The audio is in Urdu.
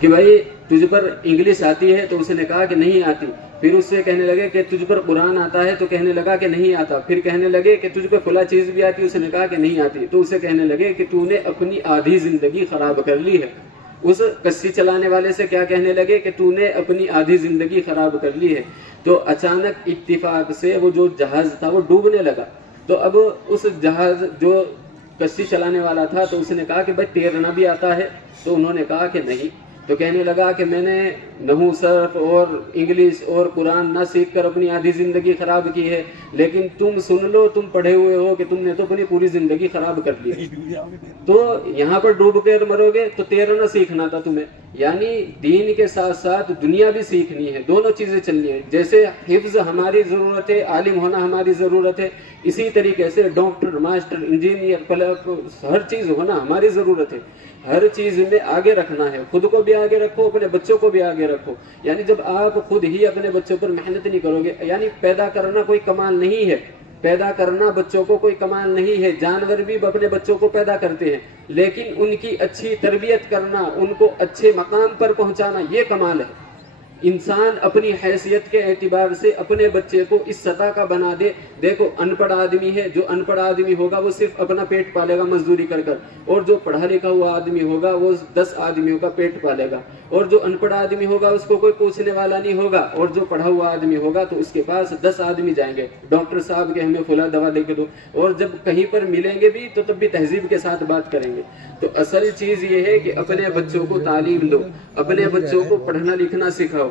کہ بھائی تجھ پر انگلش آتی ہے؟ تو اس نے کہا کہ نہیں آتی۔ پھر اس سے کہنے لگے کہ تجھ پر قرآن آتا ہے؟ تو کہنے لگا کہ نہیں آتا۔ پھر کہنے لگے کہ تجھ پر فلاں چیز بھی آتی؟ اس نے کہا کہ نہیں آتی۔ تو اسے کہنے لگے کہ تو نے اپنی آدھی زندگی خراب کر لی ہے۔ اس کشتی چلانے والے سے کیا کہنے لگے کہ تو نے اپنی آدھی زندگی خراب کر لی ہے۔ تو اچانک اتفاق سے وہ جو جہاز تھا وہ ڈوبنے لگا۔ تو اب اس جہاز جو کشتی چلانے والا تھا تو اس نے کہا کہ بھائی تیرنا بھی آتا ہے؟ تو انہوں نے کہا کہ نہیں۔ تو کہنے لگا کہ میں نے نحو صرف اور انگلش اور قرآن نہ سیکھ کر اپنی آدھی زندگی خراب کی ہے، لیکن تم سن لو، تم پڑھے ہوئے ہو کہ تم نے تو اپنی پوری زندگی خراب کر لی۔ تو یہاں پر ڈوب کر مرو گے تو تیرنا سیکھنا تھا تمہیں، یعنی دین کے ساتھ ساتھ دنیا بھی سیکھنی ہے، دونوں چیزیں چلنی ہے۔ جیسے حفظ ہماری ضرورت ہے، عالم ہونا ہماری ضرورت ہے، اسی طریقے سے ڈاکٹر، ماسٹر، انجینئر، پلک، ہر چیز ہونا ہماری ضرورت ہے۔ ہر چیز میں آگے رکھنا ہے، خود کو بھی آگے رکھو، اپنے بچوں کو بھی آگے رکھو۔ یعنی جب آپ خود ہی اپنے بچوں پر محنت نہیں کرو گے، یعنی پیدا کرنا کوئی کمال نہیں ہے، پیدا کرنا بچوں کو کوئی کمال نہیں ہے۔ جانور بھی اپنے بچوں کو پیدا کرتے ہیں، لیکن ان کی اچھی تربیت کرنا، ان کو اچھے مقام پر پہنچانا، یہ کمال ہے۔ انسان اپنی حیثیت کے اعتبار سے اپنے بچے کو اس سطح کا بنا دے۔ دیکھو ان پڑھ آدمی ہے، جو ان پڑھ آدمی ہوگا وہ صرف اپنا پیٹ پالے گا مزدوری کر کر، اور جو پڑھا لکھا ہوا آدمی ہوگا وہ 10 آدمیوں کا پیٹ پالے گا، اور جو ان پڑھ آدمی ہوگا اس کو کوئی پوچھنے والا نہیں ہوگا، اور جو پڑھا ہوا آدمی ہوگا تو اس کے پاس 10 آدمی جائیں گے، ڈاکٹر صاحب کے ہمیں فلاں دوا لے کے دو، اور جب کہیں پر ملیں گے بھی تو تب بھی تہذیب کے ساتھ بات کریں گے۔ تو اصل چیز یہ ہے کہ اپنے بچوں کو تعلیم دو، اپنے بچوں کو پڑھنا لکھنا سکھاؤ۔